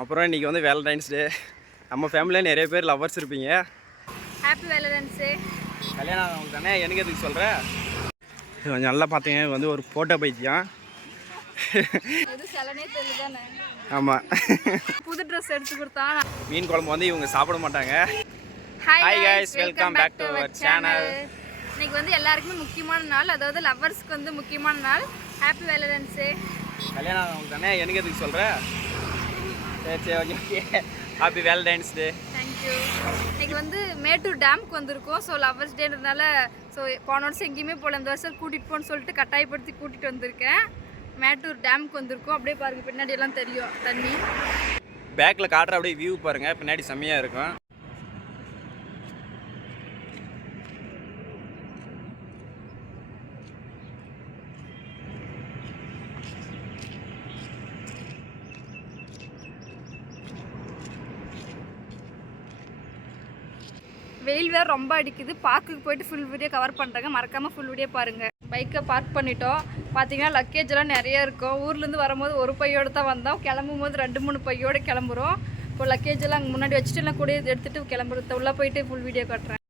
அப்புறம் இன்றைக்கி வந்து வேலண்டைன்ஸ் டே. நம்ம ஃபேமிலியில் நிறைய பேர் லவ்வர்ஸ் இருப்பீங்க. ஹாப்பி வேலண்டைன்ஸ் டே. கல்யாணம் ஆனவங்களுக்கு தானே, எனக்கு எதுக்கு சொல்கிறேன். கொஞ்சம் நல்லா பார்த்தீங்க, வந்து ஒரு ஃபோட்டோ பைத்தியம். ஆமாம், புது ட்ரெஸ் எடுத்து கொடுத்தான். மீன் குழம்பு வந்து இவங்க சாப்பிட மாட்டாங்க. Hi guys, welcome back to our channel. இன்னைக்கு வந்து எல்லாருக்குமே முக்கியமான நாள், அதாவது லவ்வர்ஸ்க்கு வந்து முக்கியமான நாள். ஹாப்பி வேலண்டைன்ஸ் டே. கல்யாணம் ஆனவங்களுக்கு தானே, எனக்கு எதுக்கு சொல்கிறேன். சரி ஓகே, ஹாப்பி வேலண்டைன்ஸ் டே. தேங்க்யூ. இன்னைக்கு வந்து மேட்டூர் டேமுக்கு வந்திருக்கோம். ஸோ லவ்வர்ஸ் டேன்றதுனால ஸோ போன வருஷம் எங்கேயுமே போகல, இந்த வருஷம் கூட்டிகிட்டு போகணும்னு சொல்லிட்டு கட்டாயப்படுத்தி கூட்டிகிட்டு வந்திருக்கேன். மேட்டூர் டேமுக்கு வந்திருக்கோம். அப்படியே பாருங்கள், பின்னாடி எல்லாம் தெரியும் தண்ணி. பேக்கில் காட்டுற அப்படியே வியூ பாருங்கள், பின்னாடி செம்மையாக இருக்கும். வெயில் வேறு ரொம்ப அடிக்குது. பார்க்குக்கு போயிட்டு ஃபுல் வீடியோ கவர் பண்ணுறாங்க, மறக்காமல் ஃபுல் வீடியோ பாருங்கள். பைக்கை பார்க் பண்ணிட்டோம். பார்த்தீங்கன்னா லக்கேஜெலாம் நிறைய இருக்கும். ஊர்லேருந்து வரும்போது ஒரு பையோடு தான் வந்தோம், கிளம்பும் போது 2-3 பையோடு கிளம்புறோம். இப்போ லக்கேஜெல்லாம் அங்கே முன்னாடி வச்சுட்டு எல்லாம் கூட எடுத்துகிட்டு கிளம்புறது. உள்ளே போயிட்டு ஃபுல் வீடியோ காட்டுறேன்.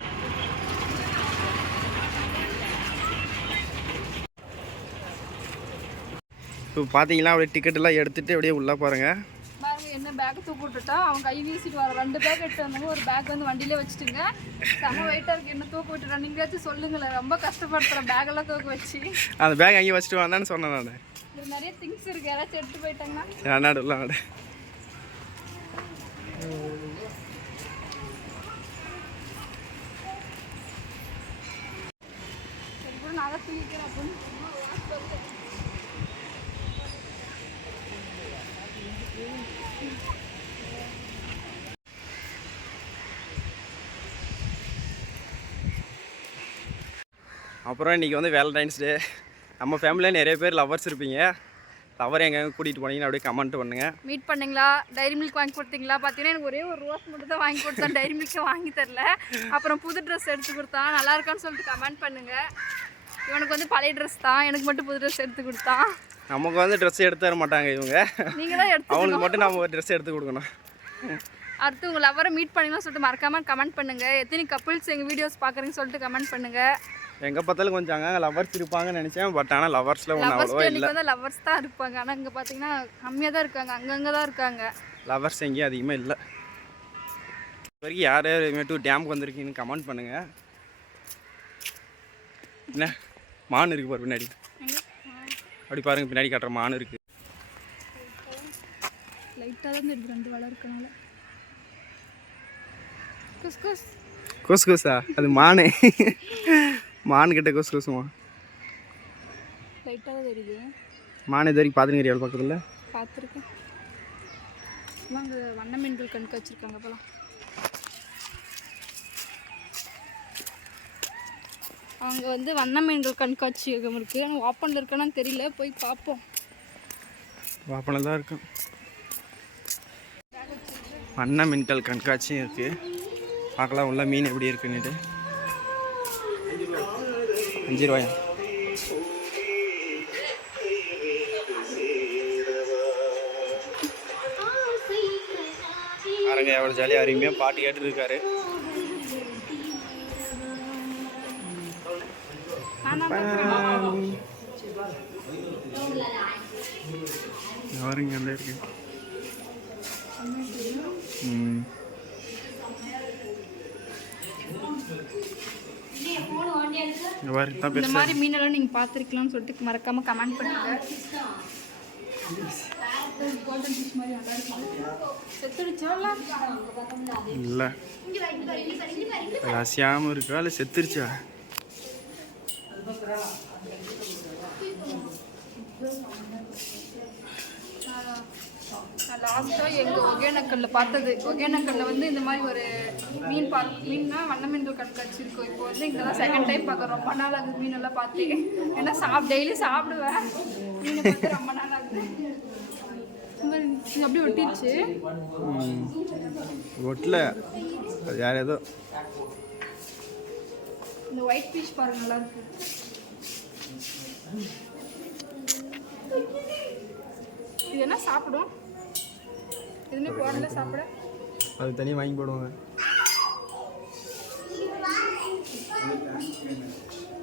இப்போ பார்த்தீங்கன்னா அப்படியே டிக்கெட்டெல்லாம் எடுத்துகிட்டு அப்படியே உள்ளே பாருங்கள். என்ன பேக்கை தூக்கி விட்டுட்டா, அவன் கை வீசிட்டு வர 2 பேக் எடுத்து வந்தாங்க. ஒரு பேக் வந்து வண்டியிலே வச்சுட்டுங்க. செம்ம வெயிட்டாக இருக்குது, என்ன தூக்க விட்டுட்டா. நீங்களாச்சும் சொல்லுங்களேன், ரொம்ப கஷ்டப்படுத்துகிறேன் பேக்கெல்லாம் தூக்க வச்சு. அந்த பேக் அங்கே வச்சுட்டு வந்தான்னு சொன்னேன் நான். இது நிறைய திங்ஸ் இருக்குது, யாராச்சும் எடுத்து போயிட்டாங்கன்னா. நான் தான் தூக்கிக்கிறேன் அப்படின்னு. அப்புறம் இன்றைக்கி வந்து வேலண்டைன்ஸ் டே. நம்ம ஃபேமிலியில் நிறைய பேர் லவ்வர்ஸ் இருப்பீங்க. லவர் எங்கே கூட்டிகிட்டு போனீங்கன்னு அப்படியே கமெண்ட் பண்ணுங்கள். மீட் பண்ணிங்களா, டைரி மில்க் வாங்கி கொடுத்தீங்களா? பார்த்தீங்கன்னா எனக்கு ஒரே ஒரு ரோஸ் மட்டும் தான் வாங்கி கொடுத்தான், டைரி மில்க்கை வாங்கி தரல. அப்புறம் புது ட்ரெஸ் எடுத்து கொடுத்தான், நல்லா இருக்கான்னு சொல்லிட்டு கமெண்ட் பண்ணுங்கள். இவனுக்கு வந்து பழைய ட்ரெஸ் தான், எனக்கு மட்டும் புது ட்ரெஸ் எடுத்து கொடுத்தான். நமக்கு வந்து ட்ரெஸ் எடுத்து தர மாட்டாங்க இவங்க, நீங்கள் தான் எடுத்து. அவங்களுக்கு மட்டும் நம்ம ஒரு ட்ரெஸ் எடுத்து கொடுக்கணும். அடுத்து உங்கள் லவரை மீட் பண்ணிங்கன்னு சொல்லிட்டு மறக்காமல் கமெண்ட் பண்ணுங்கள். எத்தனை கப்புள்ஸ் எங்கள் வீடியோஸ் பார்க்குறீங்கன்னு சொல்லிட்டு கமெண்ட் பண்ணுங்கள். எங்கே பார்த்தாலும் கொஞ்சம் அங்கே லவர்ஸ் இருப்பாங்கன்னு நினச்சேன், பட் ஆனால் லவர்ஸில் ஒன்றும் அவ்வளோவா இல்லை. வந்து லவர்ஸ் தான் இருப்பாங்க, ஆனால் இங்கே பார்த்தீங்கன்னா கம்மியாக தான் இருக்காங்க, அங்கங்கே தான் இருக்காங்க. லவர்ஸ் எங்கேயும் அதிகமாக இல்லை. இது வரைக்கும் யார் யார் மேட்டூர் டேமுக்கு வந்திருக்கீங்கன்னு கமெண்ட் பண்ணுங்கள். என்ன மான் இருக்குது பாரு பின்னாடி, அப்படி பாருங்கள், பின்னாடி காட்டுற மான் இருக்குது. லைட்டாக தான் இருக்குது, 2 வலை இருக்கனால. குஸ் குஸா? அது மானே, மான் கிட்ட குஸ் குசுமா? லைட்டாக தான் தெரியுது. மான் இது வரைக்கும் பார்த்துருக்கிறியா பக்கத்தில்? பார்த்துருக்கேன். அங்கே வண்ண மீன்கள் கண்காட்சிருக்காங்க. அப்போலாம் அவங்க வந்து வண்ண மீன்கள் கண்காட்சி இருக்குது. ஆனால் ஓப்பனில் இருக்கான்னு தெரியல, போய் பார்ப்போம். ஓப்பனில் தான் இருக்கும். வண்ண மீன்கள் கண்காட்சியும் இருக்குது, பார்க்கலாம் உள்ள மீன் எப்படி இருக்குன்னுட்டு. 5 ரூபாயா? பாருங்க எவ்வளோ ஜாலியாக அருமையாக பாட்டு கேட்டு இருக்காரு. பாருங்க அந்த இருக்கு. இந்த மாதிரி மீனெல்லாம் நீங்கள் பார்த்துருக்கலாம்னு சொல்லிட்டு மறக்காமல் கமெண்ட் பண்ணுங்க. இல்லை ரசியாமல் இருக்கா இல்லை செத்துருச்சா? லாஸ்ட்டாக எங்கள் ஒகேனக்கல்லில் பார்த்தது. ஒகேனக்கல்லில் வந்து இந்த மாதிரி ஒரு மீன்னா வண்ண மீன்கள் கண்காட்சி இருக்கும். இப்போ வந்து இங்கே தான் செகண்ட் டைம் பார்க்குறோம். ரொம்ப நாள் ஆகுது மீனெல்லாம் பார்த்து. ஏன்னா டெய்லி சாப்பிடுவேன், மீனை பார்த்து ரொம்ப நாள் ஆகுது. அப்படியே ஒட்டிடுச்சு. ஒட்டல, அது யார் ஏதோ. இந்த ஒயிட் ஃபிஷ் பாருங்க, நல்லா இருக்கு. இது என்ன சாப்பிடும்? எதுவுமே போடல சாப்பிட. அது தனியாக வாங்கி போடுவாங்க.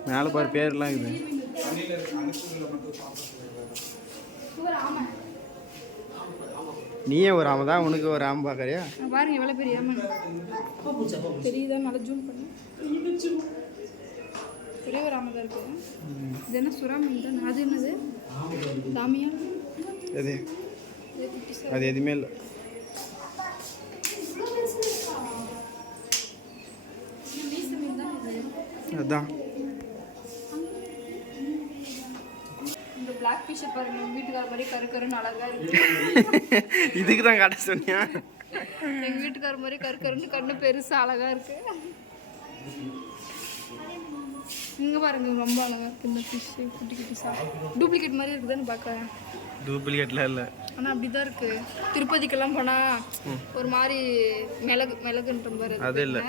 மேலே பாரு பேர்லாம் இருக்குது. நீயே ஒரு ஆமை தான், உனக்கு ஒரு ஆமை பார்க்கறியா? பாருங்க எவ்வளோ பெரிய ஆமை தெரியுதா? நல்லா ஜூம் பண்ணி ஒரே ஒரு ஆமை தான் இருக்கு. இது என்ன சுறா மீன் தான். அது என்னது? தாமியா? எது? அது எதுவுமே இல்லை. அதுதான் இந்த பிளாக் ஃபிஷ் பாருங்க, வீட்டுக்கார மாதிரி கரு கருன்னு அழகா இருக்கு. இதுக்கு தான் காட்ட சொன்னியா? எங்க வீட்டுக்கார மாதிரி கரு கருன்னு கண்ணு பெருசா அழகா இருக்கு. இங்க பாருங்க ரொம்ப அழகா இருக்கு இந்த ஃபிஷ். குட்டி குட்டி டூப்ளிகேட் மாதிரி இருக்குதுன்னு பார்க்குறேன். டூப்ளிகேட்லாம் இல்லை, ஆனால் அப்படிதான் இருக்கு. திருப்பதிக்கெல்லாம் போனா ஒரு மாதிரி மிளகுன்ற மாதிரி. அது இல்லை,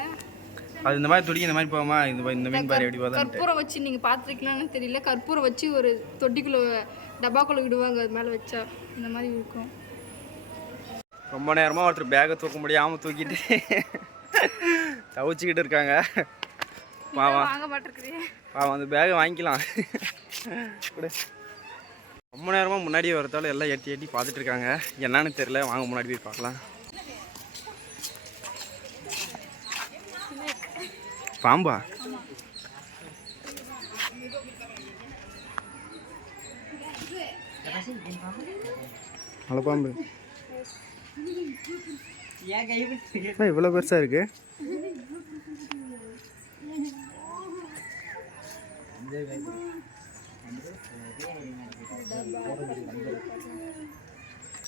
அது இந்த மாதிரி துடிக்க இந்த மாதிரி போகாமா? இந்த மீன் பாரு எப்படி பார்த்தா. கற்பூரம் வச்சு நீங்கள் பார்த்துருக்கீங்களான்னு தெரியல. கற்பூரம் வச்சு ஒரு தொட்டிக்குள்ள டப்பாக்குள்ள விடுவாங்க, அது மேலே வச்சா இந்த மாதிரி இருக்கும். ரொம்ப நேரமாக ஒருத்தர் பேக்கை தூக்க முடியாமல் தூக்கிட்டு தவிச்சிக்கிட்டு இருக்காங்க. வாங்க மாட்டிருக்கிறீங்க. அந்த பேக்கை வாங்கிக்கலாம் கூட. ரொம்ப நேரமாக முன்னாடியே வரத்தால எல்லாம் எட்டி எட்டி பார்த்துட்டு இருக்காங்க. என்னன்னு தெரியல, வாங்க முன்னாடி போய் பார்க்கலாம். பாம்பா? மலைப்பாம்பு இவ்வளோ பெருசாக இருக்கு.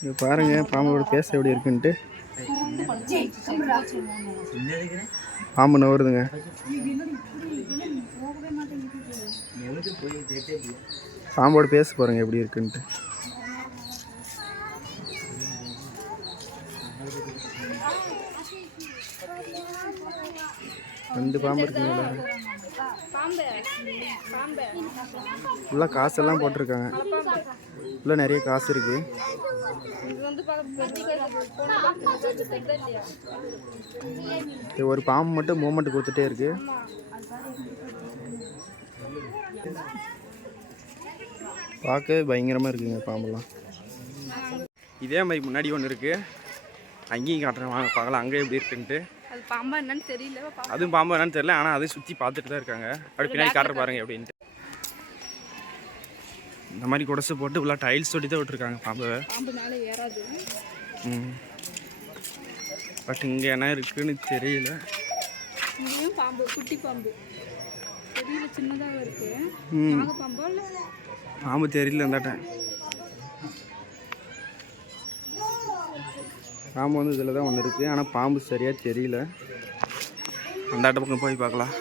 இங்க பாருங்க பாம்போட பேச எப்படி இருக்குன்ட்டு. பாம்பு நவருதுங்க. பாம்போட பேச பாருங்க எப்படி இருக்குன்ட்டு. ரெண்டு பாம்பு இருக்குங்களா? ஃபுல்லாக காசெல்லாம் போட்டிருக்காங்க. ஃபுல்லாக நிறைய காசு இருக்கு. ஒரு பாம்பு மட்டும் மூமெண்ட் கொடுத்துட்டே இருக்கு. பார்க்க பயங்கரமாக இருக்குங்க பாம்பெல்லாம். இதே மாதிரி முன்னாடி ஒன்று இருக்கு, அங்கேயும் காட்டுறேன் வாங்க பார்க்கலாம் அங்கே எப்படி இருக்குன்ட்டு. அது பாம்பா என்னன்னு தெரியல. அதுவும் பாம்பா என்னன்னு தெரியல, ஆனால் அதையும் சுற்றி பார்த்துட்டு தான் இருக்காங்க. அப்படி பின்னாடி காட்டுற பாருங்க அப்படின்ட்டு. இந்த மாதிரி குடசை போட்டு ஃபுல்லாக டைல்ஸ் தொட்டி தான் விட்டுருக்காங்க பாம்பை. பாம்புனால ஏறாது. பட் இங்கே என்ன இருக்குன்னு தெரியல. இங்கேயும் பாம்பு, குட்டி பாம்பு தெரியல, சின்னதாக இருக்கு. பாம்பா இல்லை பாம்பு தெரியல. அந்தாட்டேன் பாம்பு வந்து இதில் தான் ஒன்று இருக்குது, ஆனால் பாம்பு சரியாக தெரியல. அந்தாட்ட பக்கம் போய் பார்க்கலாம்.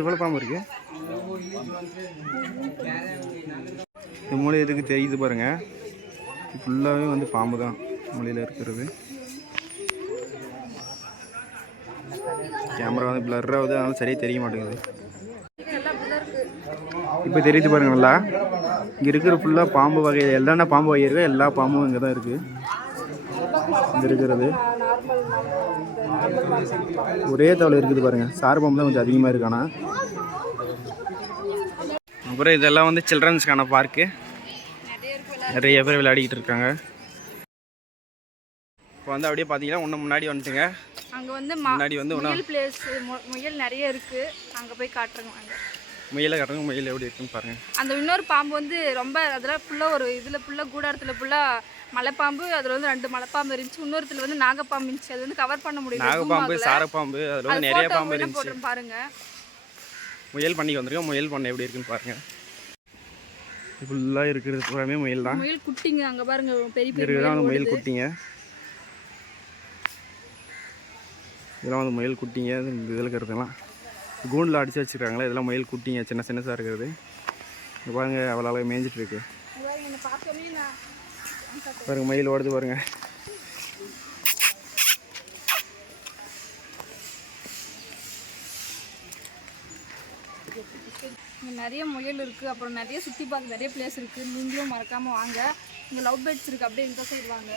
இவ்வளோ பாம்பு இருக்கு. இந்த மூளை எதுக்கு தெரியுது பாருங்க. ஃபுல்லாகவே வந்து பாம்பு தான் மூலையில் இருக்கிறது. கேமரா வந்து பிளர் ஆகுது, அதனால சரியாக தெரிய மாட்டேங்குது. இப்போ தெரியுது பாருங்க நல்லா. இங்கே இருக்கிற ஃபுல்லாக பாம்பு வகை, எல்லா பாம்பு வகை இருக்கோ எல்லா பாம்பும் இங்கே தான் இருக்குது. இங்கே இருக்கிறது ஒரே தவளை இருக்குது பாருங்க. சார் பாம்பு தான் கொஞ்சம் அதிகமாக இருக்கானா. அப்புறம் இதெல்லாம் வந்து சில்ட்ரன்ஸ்க்கான பார்க்கு. நிறைய பேர் விளையாடிக்கிட்டு இருக்காங்க. இப்போ வந்து அப்படியே பார்த்தீங்கன்னா இன்னும் முன்னாடி வந்துட்டுங்க. அங்கே வந்து முன்னாடி வந்து முயல் பிளேஸ், முயல் நிறைய இருக்குது. அங்கே போய் காட்டுறோங்க. அங்கே முயலை காட்டுறோங்க. முயல் எப்படி இருக்குன்னு பாருங்கள். அந்த இன்னொரு பாம்பு வந்து ரொம்ப அதில் ஃபுல்லாக ஒரு இதில் ஃபுல்லாக கூடாரத்தில் ஃபுல்லாக மலைப்பாம்பு, அதில் வந்து 2 மலைப்பாம்பு இருந்துச்சு. இன்னொருத்தில் வந்து நாகப்பாம்பு இருந்துச்சு. அது வந்து கவர் பண்ண முடியும். நாகப்பாம்பு, சாரப்பாம்பு, அதில் வந்து நிறைய பாம்பு இருந்துச்சு. பாருங்க. முயல் பண்ணி வந்திருக்கோம். முயல் பண்ண எப்படி இருக்குன்னு பாருங்க. ஃபுல்லாக இருக்கிறது பூராமே முயல் தான். முயல் குட்டிங்க அங்கே பாருங்க, பெரிய பெரிய இருக்கிறதா முயல் குட்டிங்க. இதெல்லாம் வந்து முயல் குட்டிங்க. இதில் இருக்கிறதுலாம் கூண்டில் அடித்து வச்சுருக்காங்களே, இதெல்லாம் முயல் குட்டிங்க. சின்ன சின்னதாக இருக்கிறது. இங்கே பாருங்க அவ்வளோ அழகாக மேய்ஞ்சிட்டு இருக்கு. பார்க்கவே நான் பாருங்க மயில் ஓடுது பாருங்க. இங்கே நிறைய முயல் இருக்குது, அப்புறம் நிறைய சுற்றி பார்க்க நிறைய பிளேஸ் இருக்குது. நீங்களும் மறக்காமல் வாங்க. இங்கே லவ் பேர்ட்ஸ் இருக்குது, அப்படியே இந்த சைடு வாங்க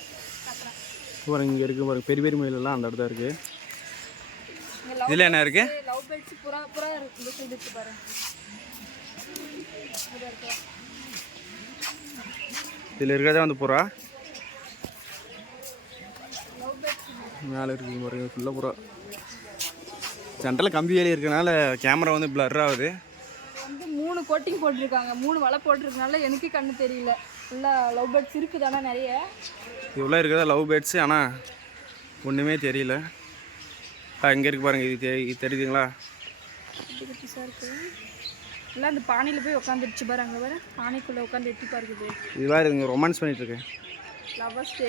பார்க்குறேன். பாருங்க இங்கே இருக்குது பாருங்க, பெரிய பெரிய மயில் எல்லாம் அந்த இடத்துல இருக்குது. இதில் என்ன இருக்குது? லவ் பேர்ட்ஸ் புறா புறா இருக்குது, இந்த சைடு இருக்குது பாருங்க. இதில் இருக்கிறதே வந்து புறா லவ் பேர்ட்ஸ் மேலே இருக்குது பாருங்க, ஃபுல்லாக புறா. சென்டரில் கம்பி வேலி இருக்கனால கேமரா வந்து பிளர் ஆகுது. வந்து 3 கோட்டிங் போட்டிருக்காங்க, 3 வலை போட்டிருக்கனால எனக்கு கண்ணு தெரியல. ஃபுல்லாக லவ் பேர்ட்ஸ் இருக்குது, ஆனால் நிறைய இவ்வளோ இருக்கிறதா லவ் பேர்ட்ஸு, ஆனால் ஒன்றுமே தெரியல. இங்கே இருக்குது பாருங்கள், இது தெரியுதுங்களா? சார் இருக்குது எல்லாம் அந்த பானையில் போய் உட்காந்துருச்சு பாரு. அங்கே பாரு பானைக்குள்ளே உட்காந்து எட்டி பார்க்குது. இது வேறு இதுங்க ரொமான்ஸ் பண்ணிகிட்ருக்கேன். லவர்ஸ் டே,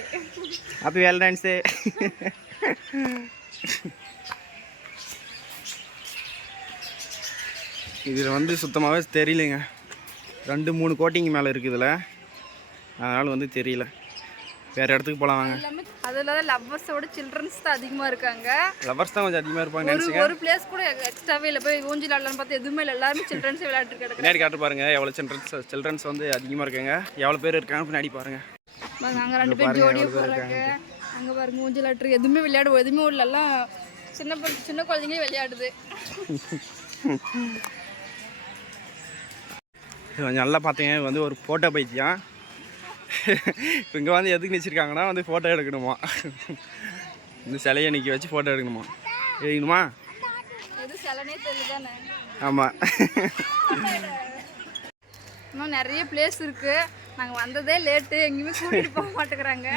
ஹாப்பி வேலண்டைன்ஸ் டே. இதில் வந்து சுத்தமாகவே தெரியலைங்க, 2-3 கோட்டிங் மேலே இருக்குது இதில், அதனால் வந்து தெரியல. வேறு இடத்துக்கு போகலாம் வாங்க. அதில் தான் லவ்வர்ஸோட சில்ட்ரன்ஸ் தான் அதிகமாக இருக்காங்க. லவ்வர்ஸ் தான் கொஞ்சம் அதிகமாக இருப்பாங்க. ஒரு பிளேஸ் கூட எக்ஸ்ட்ராவே இல்லை, போய் ஊஞ்சல் ஆடலான்னு பார்த்து எதுவுமே இல்லை, எல்லாருமே சில்ட்ரன்ஸே விளையாட்டு கிடக்கு. பின்னாடி காட்டு பாருங்கள் எவ்வளோ சில்ட்ரன்ஸ் வந்து அதிகமாக இருக்காங்க, எவ்வளோ பேர் இருக்காங்க பின்னாடி பாருங்கள். அங்கே 2 பேர் ஜோடியாக போகிறாங்க. அங்கே பாருங்க ஊஞ்சல் ஆட்டு எதுவுமே விளையாடுவோம், எதுவுமே உள்ள எல்லாம் சின்ன குழந்தைங்களே விளையாடுது. கொஞ்சம் நல்லா பார்த்தீங்க, வந்து ஒரு ஃபோட்டோ பைத்தியம். இப்போ இங்கே வந்து எதுக்கு நினச்சிருக்காங்கன்னா வந்து ஃபோட்டோ எடுக்கணுமா, இந்த சிலையை நிற்க வச்சு ஃபோட்டோ எடுக்கணுமா, எடுக்கணுமா? எது சிலைனே தெரியல. ஆமாம், இன்னும் நிறைய பிளேஸ் இருக்குது. நாங்கள் வந்ததே லேட்டு, எங்கேயுமே கூட்டிகிட்டு போக மாட்டேங்கிறாங்க.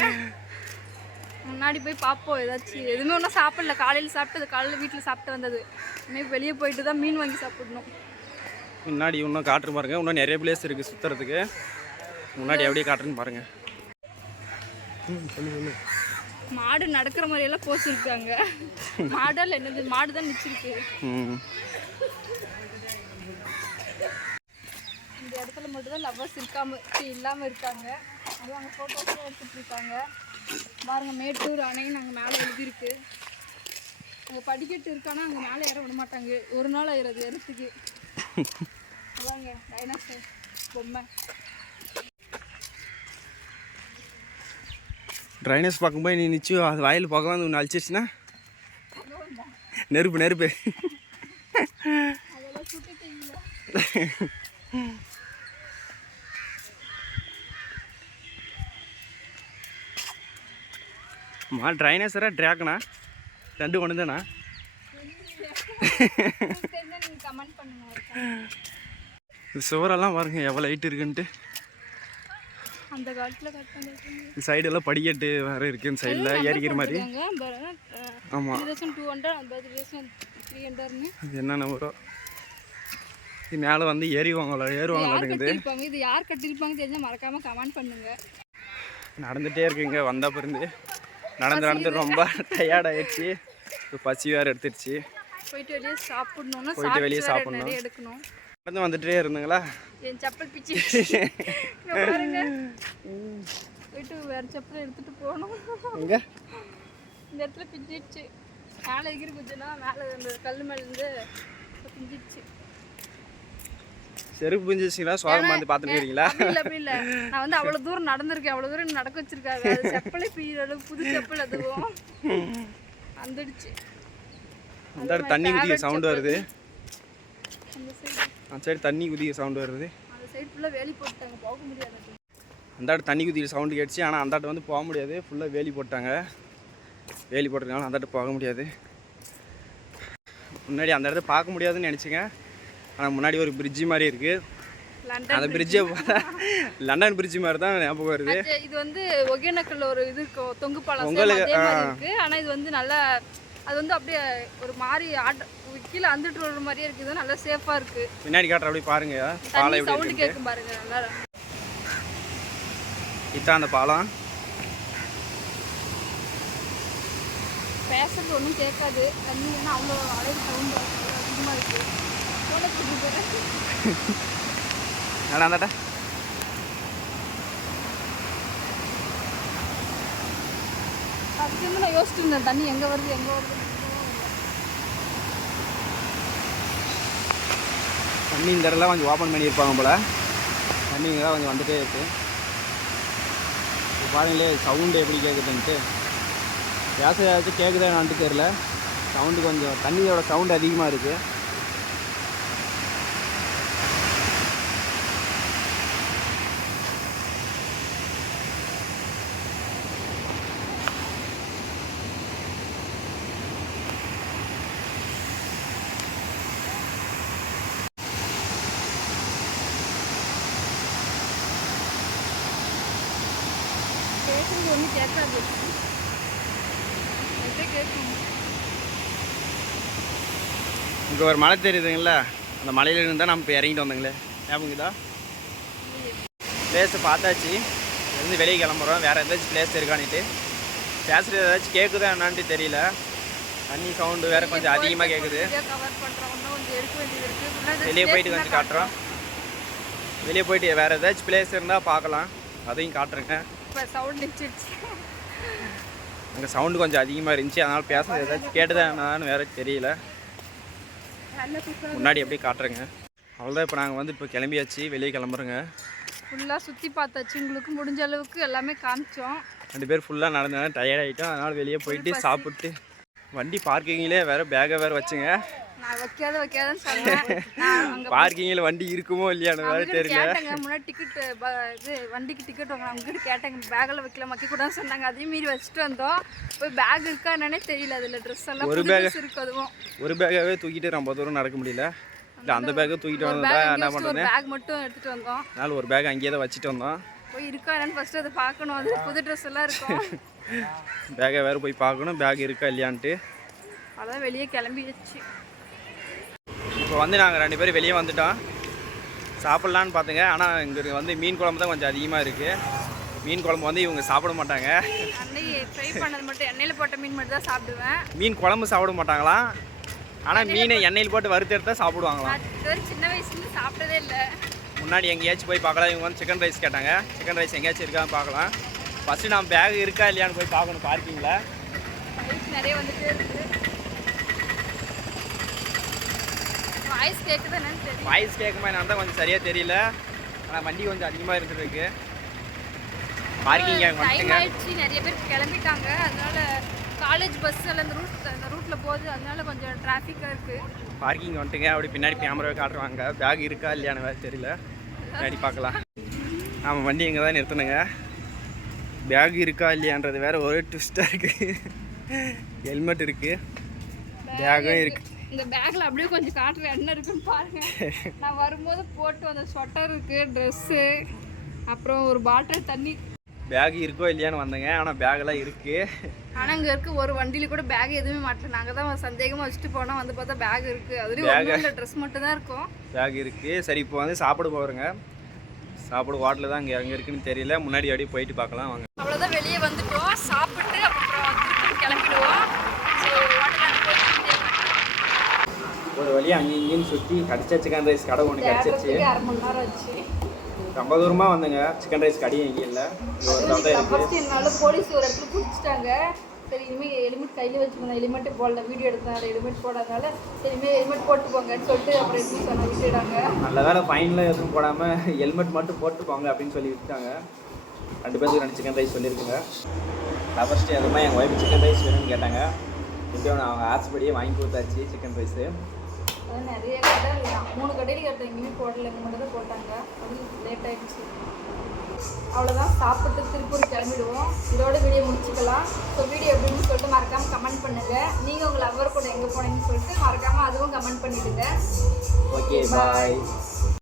முன்னாடி போய் பார்ப்போம் ஏதாச்சும். எதுவுமே ஒன்றும் சாப்பிடல, காலையில் சாப்பிட்டது, காலையில் வீட்டில் சாப்பிட்டு வந்தது. இன்னைக்கு வெளியே போயிட்டு தான் மீன் வாங்கி சாப்பிடணும். முன்னாடி இன்னும் காட்டுற பாருங்க, இன்னும் நிறைய பிளேஸ் இருக்குது சுற்றுறதுக்கு. முன்னாடி அப்படியே காட்டுறேன்னு பாருங்கள். சொல்லு. மாடு நடக்கிற மாதிரியெல்லாம் போஸ் இருக்காங்க. மாடல் என்னது, மாடு தான் நிச்சிருக்கு. இந்த இடத்துல மட்டும்தான் லவ்வர்ஸ் இல்லாமல் இருக்காங்க. அது அங்கே ஃபோட்டோஸும் எடுத்துகிட்டு இருக்காங்க பாருங்க. மேட்டூர் அணைன்னு அங்கே மேலே எழுதியிருக்கு. அங்கே படிக்கட்டு இருக்கானா அங்கே மேலே ஏற விட மாட்டாங்க, ஒரு நாள் ஆயிடுறது இடத்துக்கு. வாங்க டைனோசர் பொம்மை. ட்ரைனஸ் பார்க்கும்போது நீ நிச்சு அது வயல் பார்க்க வந்து ஒன்று அழிச்சிருச்சுன்னா நெருப்பு அதெல்லாம் சுட்டுட்டீங்களா? ட்ரைனஸரா ட்ராகனா 2 ஒன்று தானா? கமெண்ட் பண்ணுங்க. சுவரெல்லாம் பாருங்க எவ்வளோ ஹைட் இருக்குன்ட்டு. அந்த காலத்தில் கட் பண்ணிருக்கீங்க. சைடெல்லாம் படிக்கட்டு வேறு இருக்குது, இந்த சைடில் ஏறிக்கிற மாதிரி. ஆமாம், 200 300 அது என்னென்ன வரும். இது மேலே வந்து ஏறுவாங்களா இது யார் கட்டிருப்பாங்க தெரிஞ்சால் மறக்காமல் கமெண்ட் பண்ணுங்க. நடந்துகிட்டே இருக்குங்க, வந்த பிறந்து நடந்து ரொம்ப டயர்ட் ஆயிடுச்சு. இப்போ பசி வேறு எடுத்துடுச்சு. போயிட்டு வெளியே சாப்பிடணும்னா வெளியே சாப்பிடணும் எடுக்கணும். நடந்து வந்துட்டே இருந்துங்களா, என் செப்பல் பிச்சு பாருங்க. போயிட்டு வேறு செப்பல் எடுத்துகிட்டு போகணும். எங்க இந்த இடத்துல பிஞ்சிடுச்சு. மேலே எகிரி குதினா மேலே இந்த கல் மேலேருந்து பிஞ்சிடுச்சு. செருப்பு பிஞ்சிச்சுங்களா? சோகம் வந்து பார்த்துருக்கீங்களா? அப்படி இல்லை, நான் வந்து அவ்வளோ தூரம் நடந்திருக்கேன், அவ்வளோ தூரம் நடக்க வச்சிருக்காங்க. அது செப்பலே பிய்கிற அளவுக்கு புது செப்பல் அதுவும் வந்துடுச்சு. அந்த தண்ணி குதிக்க சவுண்டு வருது, அந்த சைடு தண்ணி குதிக்க சவுண்டு வருது. அந்த சைடு ஃபுல்லாக வேலி போட்டாங்க, போக முடியாது. அந்த தண்ணி குதிக்க சவுண்டு கேட்டுச்சு, ஆனால் அந்த வந்து போக முடியாது, ஃபுல்லாக வேலி போட்டாங்க. வேலி போட்டிருக்காங்க, அந்த போக முடியாது. முன்னாடி அந்த இடத்த பார்க்க முடியாதுன்னு நினச்சிங்க, ஆனால் முன்னாடி ஒரு பிரிட்ஜு மாதிரி இருக்குது. அந்த பிரிட்ஜை லண்டன் பிரிட்ஜ் மாதிரி தான் ஞாபகம் வருது. இது வந்து ஒகேனக்கல்ல ஒரு இது இருக்கும், தொங்கு பாலம் இருக்கு. ஆனால் இது வந்து நல்லா, அது வந்து அப்படியே ஒரு மாதிரி கீழே அந்துட்டு வர மாதிரியே இருக்குது, நல்லா சேஃபாக இருக்குது. பின்னாடி காட்டுற அப்படி பாருங்க, பாலம் சவுண்டு கேட்கும் பாருங்க. நல்லா இதான் அந்த பாலம். பேசுறது ஒன்றும் கேட்காது, தண்ணின்னா அவ்வளோ அழகு சவுண்டு அதிகமாக இருக்குது. அந்தாட்டா ஃபஸ்ட்டு நான் யோசிச்சுட்டு இருந்தேன் தண்ணி எங்கே வருது தண்ணி இந்த இடம்லாம் கொஞ்சம் ஓப்பன் பண்ணியிருப்பாங்க போல். தண்ணி இங்கே தான் கொஞ்சம் வந்துகிட்டே இருக்குது. இப்போ பாருங்களே சவுண்டு எப்படி கேட்குதுன்ட்டு. ஏதாச்சும் கேட்குதா என்னான்ட்டு தெரியல. சவுண்டு கொஞ்சம் தண்ணியோட சவுண்டு அதிகமாக இருக்குது. கேட்குறது ஒன்றும் கேட்காது. கேட்கும். இங்கே ஒரு மலை தெரியுதுங்களா, அந்த மலையில இருந்து தான் நம்ம இப்போ இறங்கிட்டு வந்தோங்களே. ஞாபகங்களா? பிளேஸை பார்த்தாச்சு. இருந்து வெளியே கிளம்புறோம். வேறு ஏதாச்சும் பிளேஸ் இருக்கான்னுட்டு. பேசுகிறது ஏதாச்சும் கேட்குதா என்னான்ட்டு தெரியல. தண்ணி சவுண்டு வேறு கொஞ்சம் அதிகமாக கேட்குது. வெளியே போயிட்டு கொஞ்சம் காட்டுறோம். வெளியே போயிட்டு வேறு ஏதாச்சும் பிளேஸ் இருந்தால் பார்க்கலாம், அதையும் காட்டுறேங்க. இப்போ சவுண்ட் நிறுத்திடுச்சு. அங்கே சவுண்டு கொஞ்சம் அதிகமாக இருந்துச்சு, அதனால் பேசுறது ஏதாச்சும் கேட்டுதா என்னான்னு வேறு தெரியல. முன்னாடி எப்படி காட்டுறேங்க. அவ்வளோதான். இப்போ நாங்கள் வந்து இப்போ கிளம்பியாச்சு, வெளியே கிளம்புறோங்க. ஃபுல்லாக சுற்றி பார்த்தாச்சு. உங்களுக்கு முடிஞ்ச அளவுக்கு எல்லாமே காமிச்சோம். 2 பேர் ஃபுல்லாக நடந்தாலும் டயர்ட் ஆகிட்டோம். அதனால் வெளியே போயிட்டு சாப்பிட்டு வண்டி பார்க்கிங்லேயே வேறு பேக்கை வேறு வச்சுங்க. நான் வைக்காதன்னு சொன்னேன். பார்க்கிங்கில் வண்டி இருக்குமோ இல்லையான்னு வேறு தெரியல. முன்னாடி டிக்கெட் இது வண்டிக்கு டிக்கெட் வாங்க அவங்ககிட்ட கேட்டாங்க, பேக்கில் வைக்கல வைக்க கூடாதுன்னு சொன்னாங்க. அதையும் மீறி வச்சுட்டு வந்தோம். போய் பேக் இருக்கா என்னன்னே தெரியல. அதில் ட்ரெஸ் எல்லாம் ஒரு பேக் இருக்கு. அதுவும் ஒரு பேக்காகவே தூக்கிட்டு ரொம்ப தூரம் நடக்க முடியல. இல்லை அந்த பேக்கை தூக்கிட்டு வந்ததா என்ன பண்ணுறது, பேக் மட்டும் எடுத்துகிட்டு வந்தோம். அதனால் ஒரு பேக் அங்கேயே தான் வச்சுட்டு வந்தோம். போய் இருக்கா என்னன்னு ஃபஸ்ட்டு அதை பார்க்கணும். அது புது ட்ரெஸ் எல்லாம் இருக்கும். பேக்கை வேறு போய் பார்க்கணும், பேக் இருக்கா இல்லையான்ட்டு. அதான் வெளியே கிளம்பிடுச்சு. இப்போ வந்து நாங்கள் 2 பேரும் வெளியே வந்துட்டோம். சாப்பிட்லான்னு பார்த்துங்க. ஆனால் இங்கே வந்து மீன் குழம்பு தான் கொஞ்சம் அதிகமாக இருக்குது. மீன் குழம்பு வந்து இவங்க சாப்பிட மாட்டாங்க. அன்னைக்கு ஃப்ரை பண்ணது மட்டும் எண்ணெயில் போட்ட மீன் மட்டும் தான் சாப்பிடுவேன். மீன் குழம்பு சாப்பிட மாட்டாங்களாம். ஆனால் மீனை எண்ணெயில் போட்டு வறுத்து எடுத்தால் சாப்பிடுவாங்களாம். இது சின்ன வயசுலேருந்து சாப்பிட்டதே இல்லை. முன்னாடி எங்கேயாச்சும் போய் பார்க்கலாம். இவங்க வந்து சிக்கன் ரைஸ் கேட்டாங்க. சிக்கன் ரைஸ் எங்கேயாச்சும் இருக்கான்னு பார்க்கலாம். ஃபஸ்ட்டு நான் பேக் இருக்கா இல்லையான்னு போய் பார்க்கணும் பார்க்கிங்கில். நிறைய வந்துட்டே இருக்குது. வாய்ஸ் கேட்குது என்னன்னு தெரியல. வாய்ஸ் கேட்குமா என்னன்னு தான் கொஞ்சம் சரியாக தெரியல. ஆனால் வண்டி கொஞ்சம் அதிகமாக இருந்துருக்கு. பார்க்கிங் டைம் ஆயிடுச்சு. நிறைய பேர் கிளம்பிட்டாங்க. அதனால காலேஜ் பஸ் எல்லாம் அந்த ரூட்டில் போகுது. அதனால கொஞ்சம் டிராஃபிக்காக இருக்குது. பார்க்கிங் வந்துட்டுங்க. அப்படி பின்னாடி கேமராவை காட்டுறாங்க. பேக் இருக்கா இல்லையான்னு வேறு தெரியல. பின்னாடி பார்க்கலாம். நம்ம வண்டி இங்கே தான் நிறுத்தணுங்க. பேக் இருக்கா இல்லையான்றது வேறு ஒரு ட்விஸ்ட்டாக இருக்குது. ஹெல்மெட் இருக்குது, பேக்கும் இருக்குது. இந்த பேக்கில் அப்படியே கொஞ்சம் காட்டுற என்ன இருக்குன்னு பாருங்க. நான் வரும்போது போட்டு அந்த ஸ்வெட்டர் இருக்குது, ட்ரெஸ்ஸு, அப்புறம் ஒரு பாட்டில் தண்ணி. பேக் இருக்கோ இல்லையான்னு வந்தேங்க. ஆனால் பேக்கெல்லாம் இருக்குது. ஆனால் இங்கே இருக்க ஒரு வண்டியில் கூட பேக் எதுவுமே மாட்டேன். நாங்கள் தான் சந்தேகமாக வச்சுட்டு போனோம். வந்து பார்த்தா பேக் இருக்குது. அதுலேயும் ட்ரெஸ் மட்டும் தான் இருக்கும். பேக் இருக்குது. சரி, இப்போ வந்து சாப்பிட போகிறோங்க. சாப்பிட ஹோட்டலில் தான் அங்கே இருக்குன்னு தெரியல. முன்னாடி அப்படியே போயிட்டு பார்க்கலாம் வாங்க. அவ்வளோதான், வெளியே வந்துட்டோம். சாப்பிட்டு அப்புறம் கிளம்பிடுவோம். ஸோ ஹோட்டலில் போயிட்டு ஒரு வழியாக அங்கேயும் இங்கேயும் சுற்றி கடிச்சா சிக்கன் ரைஸ் கடை ஒன்று கிடச்சிருச்சு. 1/2 மணி நேரம் ஆச்சு. ரொம்ப தூரமாக வந்தேங்க. சிக்கன் ரைஸ் கடையும் எங்கேயும் இல்லை. என்னால் போலீஸ் ஒரு இடத்துல பிடிச்சிட்டாங்க. சரி, இனிமேல் ஹெல்மெட் கையில் வச்சுக்கணும். ஹெல்மெட்டு போடல, வீடியோ எடுத்தேன். ஹெல்மெட் போடாதனால சரி இனிமேல் ஹெல்மெட் போட்டு போங்கன்னு சொல்லிட்டு அப்புறம் எப்படி சொன்ன விட்டுட்டாங்க. நல்ல வேலை ஃபைனில் எதுவும் போடாமல் ஹெல்மெட் மட்டும் போட்டு போங்க அப்படின்னு சொல்லி விட்டாங்க. 2 பேருக்கு 2 சிக்கன் ரைஸ் சொல்லியிருக்குங்க. ஃபஸ்ட்டு எதுவுமே எங்கள் ஒய்ஃப் சிக்கன் ரைஸ் வேணும்னு கேட்டாங்க. இப்படியும் அவங்க ஆசைப்படியே வாங்கி கொடுத்தாச்சு சிக்கன் ரைஸு. அதான் நிறைய கடை 3 கடையில் கேட்டேன். எங்கேயுமே போடல, இங்கே மட்டும் தான் போட்டாங்க. அது லேட் ஆகிடுச்சு. அவ்வளோதான், சாப்பிட்டு திருப்பூர் கிளம்பிடுவோம். இதோட வீடியோ முடிச்சுக்கலாம். ஸோ வீடியோ எப்படின்னு சொல்லிட்டு மறக்காமல் கமெண்ட் பண்ணுங்கள். நீங்கள் உங்கள் லவ்வர் கூட எங்கே போனீங்கன்னு சொல்லிட்டு மறக்காமல் அதுவும் கமெண்ட் பண்ணிவிடுங்க. ஓகே, பாய்.